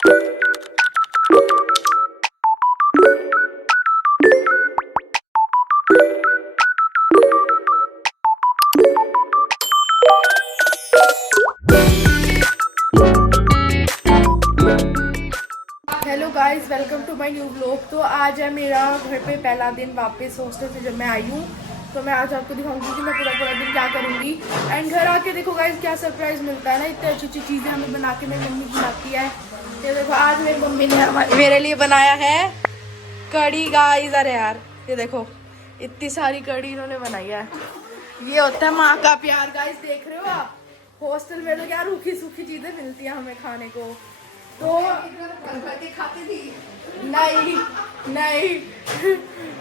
Hello guys, welcome to my new vlog. तो आज है मेरा घर पे पहला दिन वापस हॉस्टल से जब मैं आई हूँ। तो मैं आज आपको दिखाऊंगी कि मैं पूरा दिन क्या करूँगी। एंड घर आके देखो गाइस क्या सरप्राइज़ मिलता है ना। इतनी अच्छी अच्छी चीज़ें हमें बना के मेरी मम्मी खिलाती है। ये देखो आज मेरी मम्मी ने मेरे लिए बनाया है कड़ी गाइस। अरे यार ये देखो इतनी सारी कड़ी इन्होंने बनाई है। ये होता है माँ का प्यार गाइस। देख रहे हो आप, हॉस्टल में तो क्या रूखी सूखी चीज़ें मिलती हैं हमें खाने को। तो खाती थी नहीं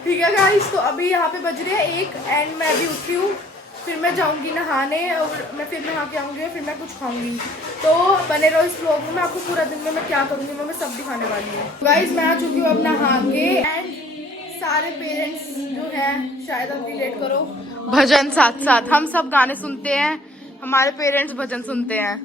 ठीक है गाइस। तो अभी यहाँ पे बज रहे हैं 1 एंड मैं अभी उठी हूँ। फिर मैं जाऊँगी नहाने और मैं फिर नहा के आऊँगी और फिर मैं कुछ खाऊंगी। तो बने रहो इस व्लॉग में। मैं आपको पूरा दिन में मैं क्या करूँगी मैं सब दिखाने वाली हूँ गाइस। मैं आ चुकी हूँ अब नहा के। एंड सारे पेरेंट्स जो हैं शायद आप रिलेट करो, भजन साथ साथ हम सब गाने सुनते हैं, हमारे पेरेंट्स भजन सुनते हैं।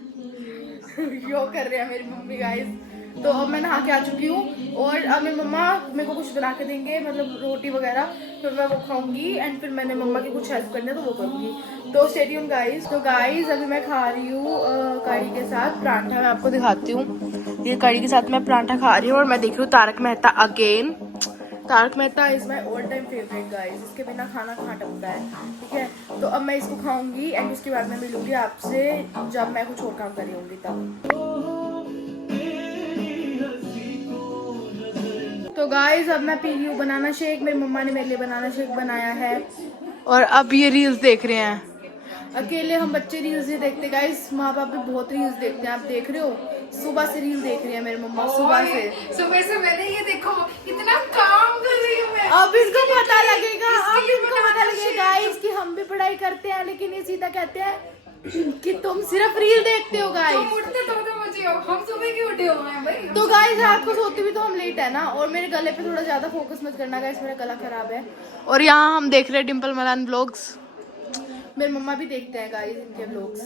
यो कर रहे हैं मेरी मम्मी गाइस। तो अब मैं नहा के आ चुकी हूँ और अब मेरी मम्मा मेरे को कुछ बना के देंगे, मतलब रोटी वगैरह। फिर मैं वो खाऊंगी एंड फिर मैंने मम्मा की कुछ हेल्प करनी है तो वो करूँगी। तो स्टे ट्यून्ड गाइस। तो गाइस अभी मैं खा रही हूँ कढ़ी के साथ पराठा। मैं आपको दिखाती हूँ, ये कढ़ी के साथ मैं पराठा खा रही हूँ। और मैं देख रही हूँ Tarak Mehta again. Tarak Mehta is my all time favourite guys. इसके बिना खाना कहाँ टपकता है, ठीक है। तो अब मैं इसको खाऊंगी एंड उसके बाद मैं मिलूंगी आपसे जब मैं कुछ और काम कर रही होंगी तब। तो गाइस अब मैं पी रही हूँ बनाना शेक। मेरी मम्मा ने मेरे लिए बनाना शेक बनाया है। और अब ये रील्स देख रहे हैं। अकेले हम बच्चे रील्स नहीं देखते गाइस, माँ बाप भी बहुत रील्स देखते हैं। आप देख रहे हो सुबह से रील देख रही है मेरी मम्मा। सुबह से मैंने ये देखो इतना काम कर रही हूँ मैं। अब इनको पता लगेगा, अब इनको पता लगेगा गाइस कि हम भी पढ़ाई करते हैं, लेकिन ये सीधा कहते हैं कि तुम सिर्फ रील देखते हो गाइस। तुम उठते तो बजे हो, हम सुबह क्यों उठे हो हैं भाई। तो गाइस रात को सोते भी तो हम लेट है ना। और मेरे गले पे थोड़ा ज्यादा फोकस मत करना गाइस, मेरा गला खराब है। और यहाँ हम देख रहे हैं डिम्पल मलान व्लॉग्स। मेरी मम्मा भी देखते हैं गाइस इनके व्लॉग्स।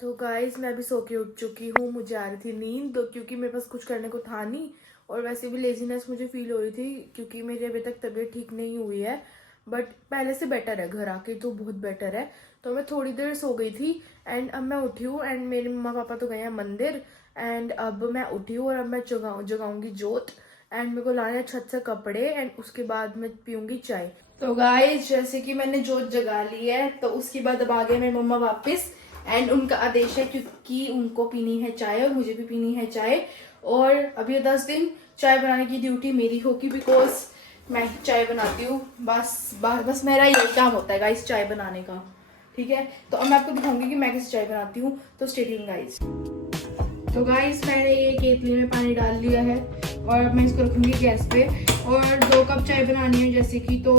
तो गाइस मैं अभी सो के उठ चुकी हूँ। मुझे आ रही थी नींद क्योंकि मेरे पास कुछ करने को था नहीं। और वैसे भी लेजीनेस मुझे फील हो रही थी क्योंकि मेरी अभी तक तबीयत ठीक नहीं हुई है। बट पहले से बेटर है, घर आके तो बहुत बेटर है। तो मैं थोड़ी देर सो गई थी एंड अब मैं उठी हूँ। एंड मेरे मम्मा पापा तो गए हैं मंदिर। एंड अब मैं उठी हूँ और अब मैं जगाऊंगी जोत। एंड मेरे को लाने छत से कपड़े एंड उसके बाद मैं पीऊंगी चाय। तो गाइस जैसे कि मैंने जोत जगा ली है तो उसके बाद अब आ गए मेरी मम्मा वापस। एंड उनका आदेश है क्योंकि उनको पीनी है चाय और मुझे भी पीनी है चाय। और अभी 10 दिन चाय बनाने की ड्यूटी मेरी होगी बिकॉज मैं चाय बनाती हूँ। बस मेरा यही काम होता है गाइस, चाय बनाने का, ठीक है। तो अब मैं आपको दिखाऊंगी कि मैं कैसे चाय बनाती हूँ। तो स्टे ट्यून्ड गाइस। तो गाइस मैंने ये केतली में पानी डाल लिया है और मैं इसको रखूंगी गैस पे। और 2 कप चाय बनानी है जैसे कि। तो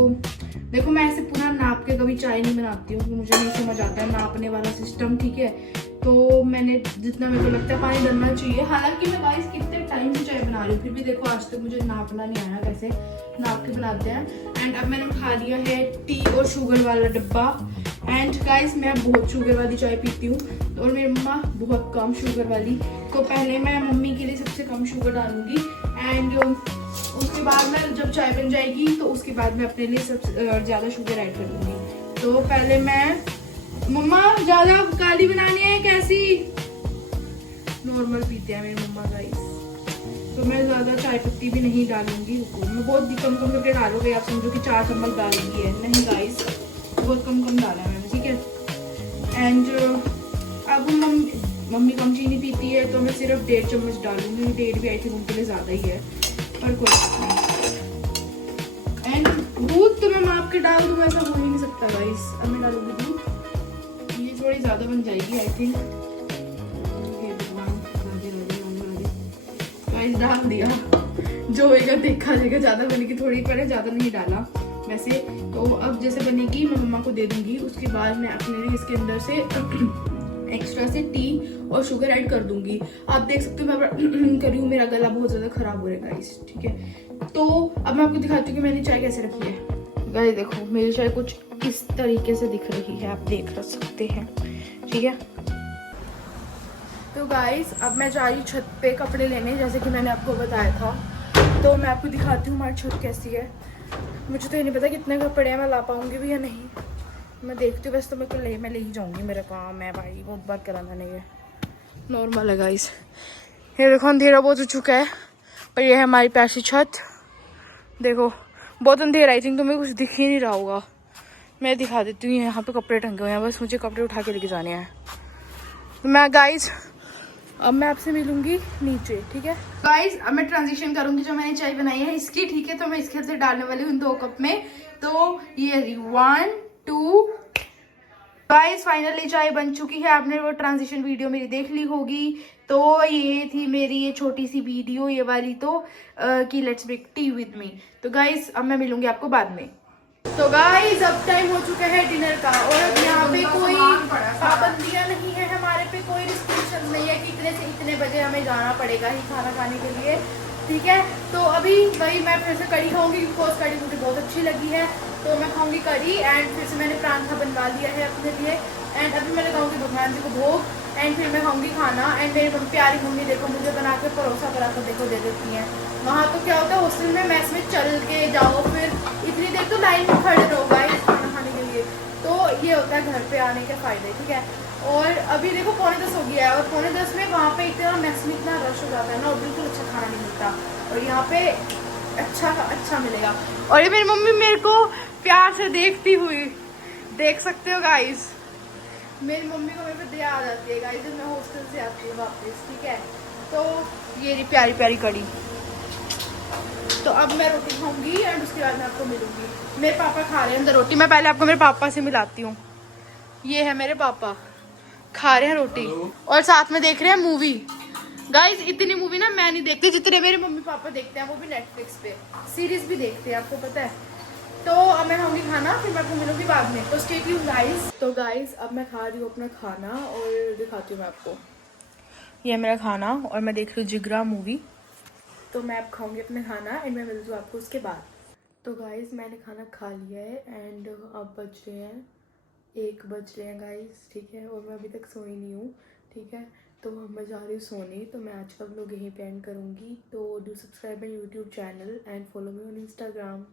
देखो मैं ऐसे पूरा नाप के कभी चाय नहीं बनाती हूँ क्योंकि मुझे नहीं समझ आता है नापने वाला सिस्टम, ठीक है। तो मैंने जितना मेरे को लगता है पानी डालना चाहिए। हालांकि मैं गाइस कितने टाइम से चाय बना रही हूँ फिर भी देखो आज तक मुझे नापना नहीं आया कैसे नाप के बनाते हैं। एंड अब मैंने खा लिया है टी और शुगर वाला डब्बा। एंड गाइस मैं बहुत शुगर वाली चाय पीती हूँ और मेरी मम्मा बहुत कम शुगर वाली। तो पहले मैं मम्मी के लिए सबसे कम शुगर डालूंगी एंड उसके बाद में जब चाय बन जाएगी तो उसके बाद मैं अपने लिए सबसे ज़्यादा शुगर ऐड कर दूँगी। तो पहले मैं मम्मा ज़्यादा काली बनानी है कैसी, नॉर्मल पीते हैं मेरी मम्मा गाइस। तो मैं ज़्यादा चाय पत्ती भी नहीं डालूंगी। मैं बहुत कम कम करके डालूंगी। आप समझो कि 4 चम्मच डालूंगी है, नहीं गाइस बहुत कम डाला है मैंने, ठीक है। एंड अब मम्मी कम चीनी पीती है तो मैं सिर्फ 1.5 चम्मच डालूंगी। 1.5 भी आई थिंक उनके लिए ज़्यादा ही है पर कोई बात नहीं। एंड दूध तो मैं माप के डाल दूँ, ऐसा हो ही नहीं सकता गाइस। अब मैं डालूंगी दूध, ये थोड़ी ज़्यादा बन जाएगी आई थिंक। गाइस डाल दिया, जो होगा देखा जाएगा। ज़्यादा बनेगी थोड़ी पर, ज़्यादा नहीं डाला वैसे। तो अब जैसे बनेगी मैं मम्मा को दे दूंगी। उसके बाद मैं अपने लिए इसके अंदर से एक्स्ट्रा से टी और शुगर ऐड कर दूंगी। आप देख सकते हो मैं कर रही हूँ, मेरा गला बहुत ज़्यादा खराब हो रहा है गाइस, ठीक है। तो अब मैं आपको दिखाती हूँ कि मैंने चाय कैसे रखी है। गाइस देखो मेरी चाय कुछ इस तरीके से दिख रही है, आप देख सकते हैं, ठीक है। तो तो गाइस अब मैं जा रही हूँ छत पे कपड़े लेने, जैसे कि मैंने आपको बताया था। तो मैं आपको दिखाती हूँ हमारी छत कैसी है। मुझे तो ये नहीं पता कितने कपड़े हैं, मैं ला पाऊँगी भी या नहीं, मैं देखती हूँ। वैसे तो मेरे को मैं ले ही जाऊँगी, मेरा काम है भाई, बहुत बार करा मैंने, ये नॉर्मल है गाइस। ये देखो अंधेरा बहुत हो चुका है, और ये है हमारी प्यासी छत। देखो बहुत अंधेरा, आई थिंक तुम्हें कुछ दिख ही नहीं रहा होगा। मैं दिखा देती हूँ, यहाँ पे कपड़े टंगे हुए हैं, बस मुझे कपड़े उठा के लेके जाने हैं। तो मैं गाइस अब मैं आपसे मिलूंगी नीचे, ठीक है गाइस। अब मैं ट्रांजिशन करूंगी, जो मैंने चाय बनाई है इसकी, ठीक है। तो मैं इसके अंदर डालने वाली हूँ 2 कप में। तो ये 1 2 गाइस फाइनली चाय बन चुकी है। आपने वो ट्रांजिशन वीडियो मेरी देख ली होगी। तो ये थी मेरी ये छोटी सी वीडियो, ये वाली तो कि let's make tea with me. तो गाइस अब मैं मिलूंगी आपको बाद में। तो गाइस अब टाइम हो चुका है डिनर का, और अब यहाँ पे कोई पाबंदियां नहीं है, हमारे पे कोई रिस्ट्रिक्शन नहीं है कि इतने से इतने बजे हमें जाना पड़ेगा ही खाना खाने के लिए, ठीक है। तो अभी वही मैं फिर से कढ़ी खाऊंगी, बिकॉज कढ़ी मुझे बहुत अच्छी लगी है। तो मैं खाऊंगी कढ़ी, एंड फिर से मैंने परांठा बनवा लिया है अपने लिए। एंड अभी मैं लगाऊंगी भगवान जी को भोग, एंड फिर मैं खाऊंगी खाना। एंड मेरी प्यारी मम्मी देखो मुझे बना के परोसा पराठा देखो दे देती हैं। वहाँ तो क्या होता है हॉस्टल में, मैस में चल के जाओ, फिर इतनी देर तो लाइन में खड़े रहो गाइस खाना खाने के लिए। तो ये होता है घर पे आने के फायदे, ठीक है। और अभी देखो 9:45 हो गया है, और 9:45 में वहाँ पे इतना मैस में इतना रश हो जाता है ना, और बिल्कुल अच्छा खाना नहीं मिलता। और यहाँ पे अच्छा मिलेगा। और ये मेरी मम्मी मेरे को प्यार से देखती हुई, देख सकते हो गाइस, मेरी मम्मी को मेरे पे दया आ जाती है गाइस जब मैं हॉस्टल से आती हूँ वापस, ठीक है। तो ये रही प्यारी प्यारी कड़ी। तो अब मैं रोटी खाऊंगी, एंड उसके बाद मैं आपको मिलूंगी। मेरे पापा खा रहे हैं अंदर रोटी, मैं पहले आपको मेरे पापा से मिलाती हूँ। ये है मेरे पापा, खा रहे हैं रोटी और साथ में देख रहे हैं मूवी। गाइस इतनी मूवी ना मैं नहीं देखती जितने मेरे मम्मी पापा देखते हैं, वो भी नेटफ्लिक्स पे सीरीज भी देखते हैं, आपको पता है। तो अब मैं खाऊंगी खाना, फिर मैं आपको मिलूंगी बाद में। तो स्टे ट्यून्ड गाइस। तो गाइस अब मैं खा रही हूँ अपना खाना, और दिखाती हूँ मैं आपको। ये है मेरा खाना, और मैं देख रही हूँ जिगरा मूवी। तो मैं अब खाऊंगी अपना खाना, एंड मैं मिलती हूँ आपको उसके बाद। तो गाइस मैंने खाना खा लिया है, एंड अब बज रहे हैं 1 बज रहे हैं गाइस, ठीक है। और मैं अभी तक सोई नहीं हूँ, ठीक है। तो मैं जा रही हूँ सोने। तो मैं आज का व्लॉग यहीं पे एंड करूँगी। तो do subscribe my YouTube channel and follow me on Instagram.